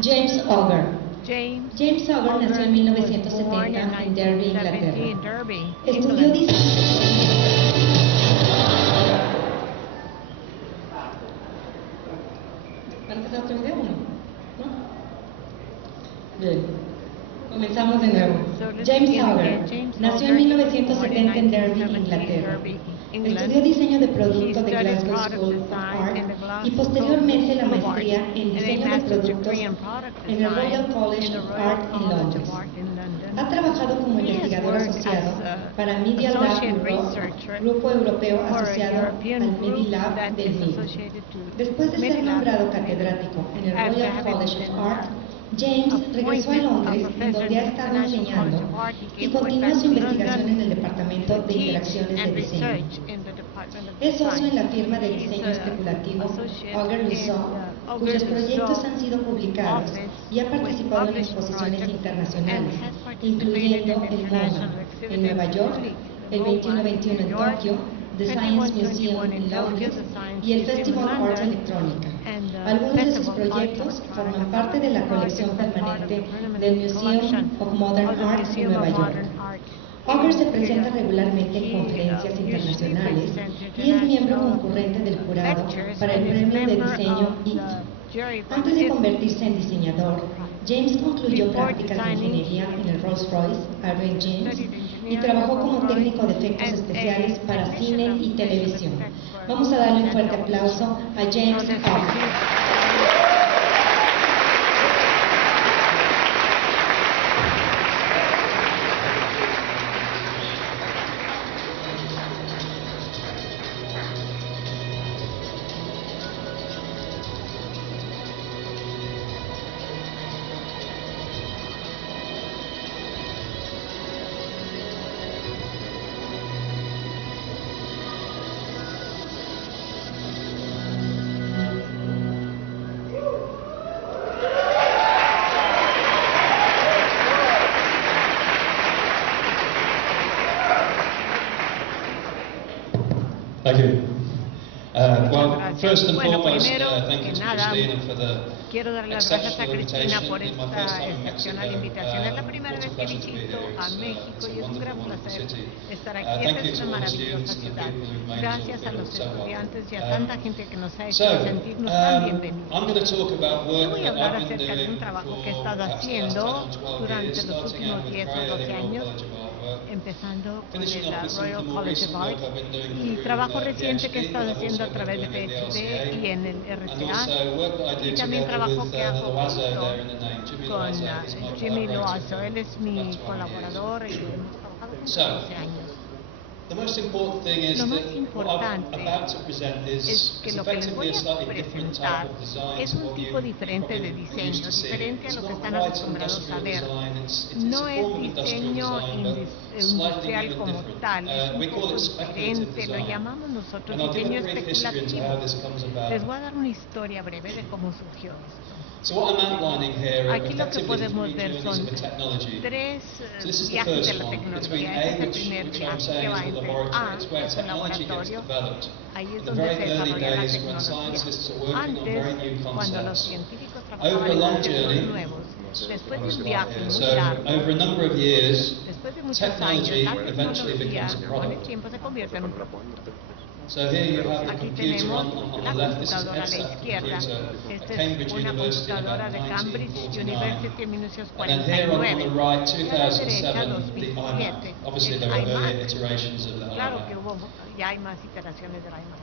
James Auger. James Auger nació en 1970 en Derby, Inglaterra. Estudió diseño. ¿Va a empezar otro video o no? Bien. Comenzamos de nuevo. James Auger nació en 1970 en Derby, Inglaterra. Estudió diseño de producto de Glasgow School of Art y posteriormente la maestría en diseño de productos en el Royal College of Art en Londres. Ha trabajado como investigador asociado para Media Lab Europe, grupo europeo asociado al Media Lab del MIT. Después de ser nombrado catedrático en el Royal College of Art, James regresó a Londres, en donde ha estado enseñando, y continuó su investigación en el Departamento de Interacciones de Diseño. Es socio en la firma de diseño especulativo Auger Rousseau, cuyos proyectos han sido publicados y ha participado en exposiciones internacionales, incluyendo el MoMA en Nueva York, el 21-21 en Tokio, The Science Museum en Londres y el Festival Art Electrónica. Algunos de sus proyectos forman parte de la colección permanente del Museum of Modern Art en Nueva York. Auger se presenta regularmente en conferencias internacionales y es miembro concurrente del jurado para el premio de diseño IT. Antes de convertirse en diseñador, James concluyó prácticas de ingeniería en el Rolls-Royce Aero Engines y trabajó como técnico de efectos especiales para cine y televisión. Vamos a darle un fuerte aplauso a James Auger. Thank you. Well, first and foremost, thank you to Christina for the quiero dar las gracias a Cristina por esta excepcional invitación. Es la primera vez que visito a México y es un gran placer estar aquí. Esta es una maravillosa ciudad. Gracias a los estudiantes y a tanta gente que nos ha hecho sentirnos tan bienvenidos. Yo voy a hablar acerca de un trabajo que he estado haciendo durante los últimos 10 o 12 años, empezando con el Royal College of Art, y trabajo reciente que he estado haciendo a través de PhD y en el RCA, y también trabajo que hago con Jimmy Loazo. Él es mi colaborador y hemos trabajado juntos 12 años. Lo más importante es que lo que les voy a presentar es un tipo diferente de diseño, diferente a lo que están acostumbrados a ver. No es diseño industrial como tal, es un poco diferente, lo llamamos nosotros diseño especulativo. Les voy a dar una historia breve de cómo surgió esto. Aquí lo que podemos ver son 3 viajes de la tecnología. Este es el primer viaje que va entre A, es un laboratorio, ahí es donde se desarrolla la tecnología. Antes, cuando los científicos trabajaban en proyectos nuevos, después de un viaje muy largo, después de muchos años, la tecnología con el tiempo se convierte en un producto. Aquí tenemos la computadora a la izquierda. Esta es una computadora de Cambridge University en 1949. Y a la derecha, 2007, el iMac. Claro que ya hay más iteraciones del iMac.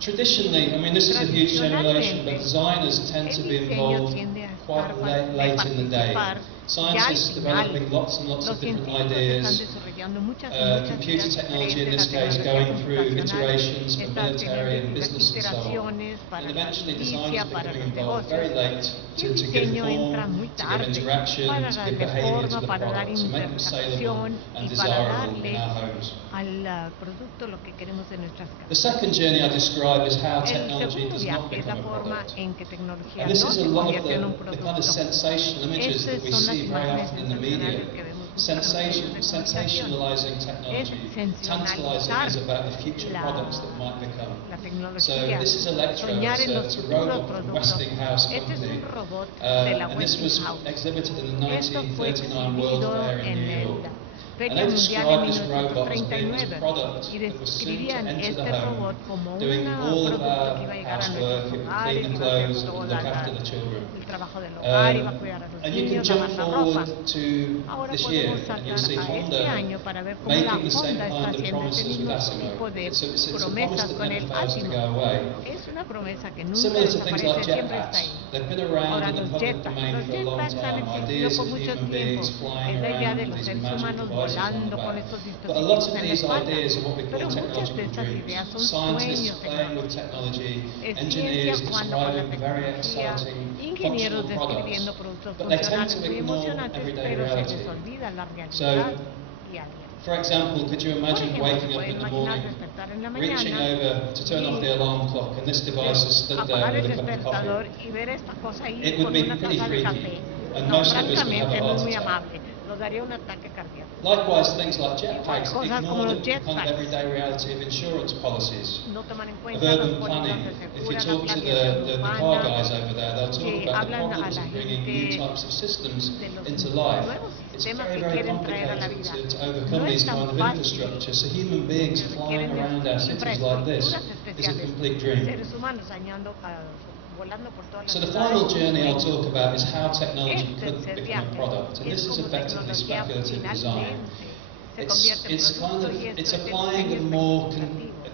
Traditionally, I mean, this is a huge generation, but designers tend to be involved quite late in the day. Scientists developing lots and lots of different ideas. Computer technology, in this case, going through iterations for military and business and so on. And eventually, designers are becoming involved very late to give form, to give interaction, to give behavior to the product, to make them saleable and desirable in our homes. The second journey I describe is how technology does not become a product. And this is a lot of the kind of sensational images that we see very often in the media. sensationalizing technology. Tantalizing is about the future products that might become. So this is Electro, it's a robot from Westinghouse Company, and this was exhibited in the 1939 World Fair in New York. And they described this robot as being this product that was soon to enter the home, doing all of our housework, it would clean the clothes, it would look after the children. And you can jump forward to this year, and you'll see Honda making the same kind of promises with Asimo. It's a promise that never fails to go away. Similar to things like jetpacks, they've been around in the public domain for a long time, ideas of human beings flying around with these magic devices on the back. But a lot of these ideas are what we call technological dreams. Scientists playing with technology, engineers describing very exciting functional products, but they tend to ignore everyday reality. So, for example, could you imagine waking up in the morning, reaching over to turn off the alarm clock, and this device is stood there with a cup of coffee? It would be pretty freaky, and most of us would have a heart attack. Likewise, things like jetpacks ignore the kind of everyday reality of insurance policies, of urban planning. If you talk to the car guys over there, they'll talk about the problems of bringing new types of systems into life. It's very, very complicated to overcome these kind of infrastructure, so human beings flying around our cities like this is a complete dream. So the final journey I'll talk about is how technology could become a product, and this is effectively speculative design. It's applying a more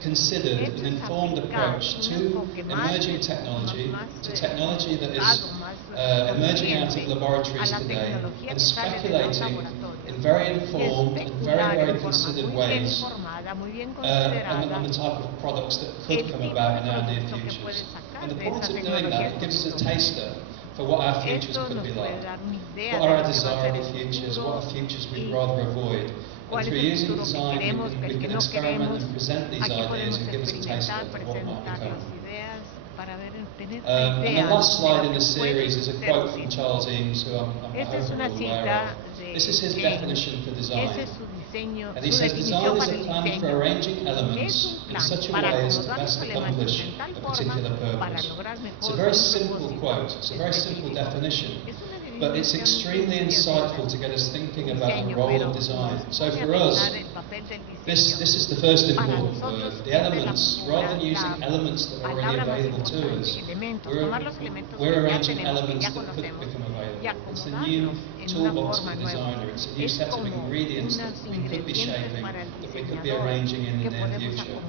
considered and informed approach to emerging technology, to technology that is emerging out of laboratories today, and speculating in very informed and very, very considered ways on the type of products that could come about in our near futures. And the point of doing that, it gives us a taster for what our futures could be like. What are our desirable futures? What are futures we'd rather avoid? And through using design, we can experiment and present these ideas and give us a taste of what might become. And the last slide in the series is a quote from Charles Eames, who I'm hoping you're aware of. This is his definition for design. And he says, design is a plan for arranging elements in such a way as to best accomplish a particular purpose. It's a very simple quote, it's a very simple definition, but it's extremely insightful to get us thinking about the role of design. So for us, this is the first important word, the elements. Rather than using elements that are already available to us, we're arranging elements that could become available. It's a new toolbox for the designer, it's a new set of ingredients that we could be shaping, that we could be arranging in the near future.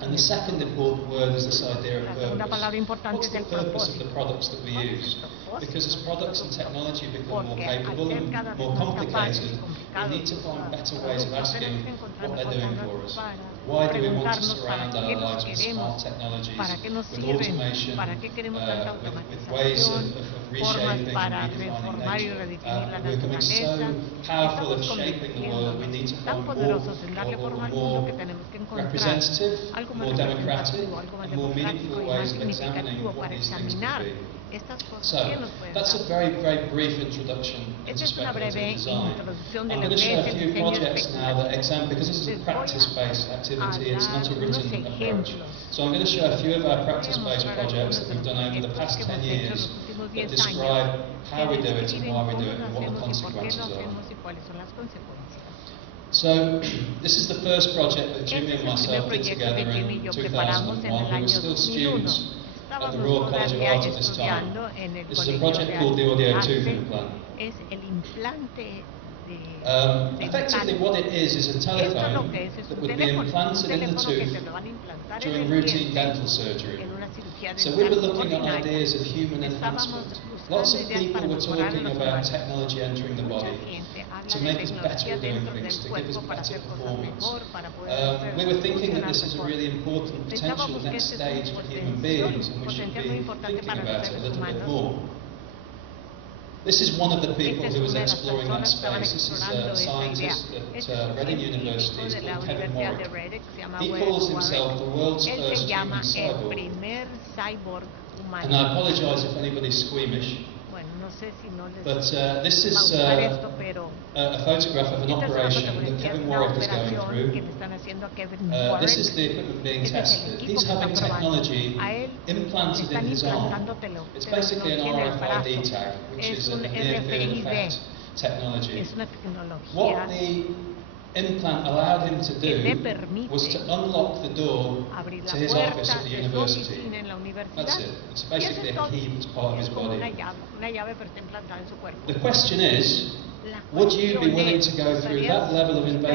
And the second important word is this idea of purpose. What's the purpose of the products that we use? Because as products and technology become more capable and more complicated, we need to find better ways of asking what they're doing for us. Why do we want to surround our lives with smart technologies, with automation, with ways of reshaping and redefining nature? We're becoming so powerful at shaping the world, we need to find more representative, more democratic, and more meaningful ways of examining what these things could be. So, that's a very, very brief introduction into speculative design. I'm going to show a few projects now that examine, because this is a practice-based activity, it's not a written approach. So I'm going to show a few of our practice-based projects that we've done over the past 10 years that describe how we do it and why we do it and what the consequences are. So, this is the first project that Jimmy and myself did together in 2001. We were still students at the Royal College of Art at this time. This is a project called the Audio Tooth Implant. Effectively what it is a telephone that would be implanted in the tooth during routine dental surgery. So we were looking at ideas of human enhancement. Lots of people were talking about technology entering the body to make us better at doing things, to give us better performance. We were thinking that this is a really important potential next stage for human beings, and we should be thinking about it a little bit more. This is one of the people who was exploring that space. This is a scientist at Reading University called Kevin Warwick. He calls himself the world's first human cyborg. And I apologise if anybody's squeamish. no sé si no les But this va a is gustar esto, pero a photograph of an esta es una operation that fotografía de Kevin una Warwick is going operación que through. le están haciendo a Kevin This is Warwick. the equipment being Este es el tested. equipo He's que having están probando. technology A él le implanted están in his arm. implantando It's basically an tecnología en el brazo. RFID tag, which Es is a un near field RFID. effect technology. Es una tecnología What the implant allowed him to que le do permite was to unlock the door abrir to la his office puerta at the de su university. oficina en la universidad. That's it. It's Y eso basically es a todo. key that's part of Es his como body. una llave, pero está implantada en su cuerpo. The question is, La would you be cuestión willing es, to go through that level of invasive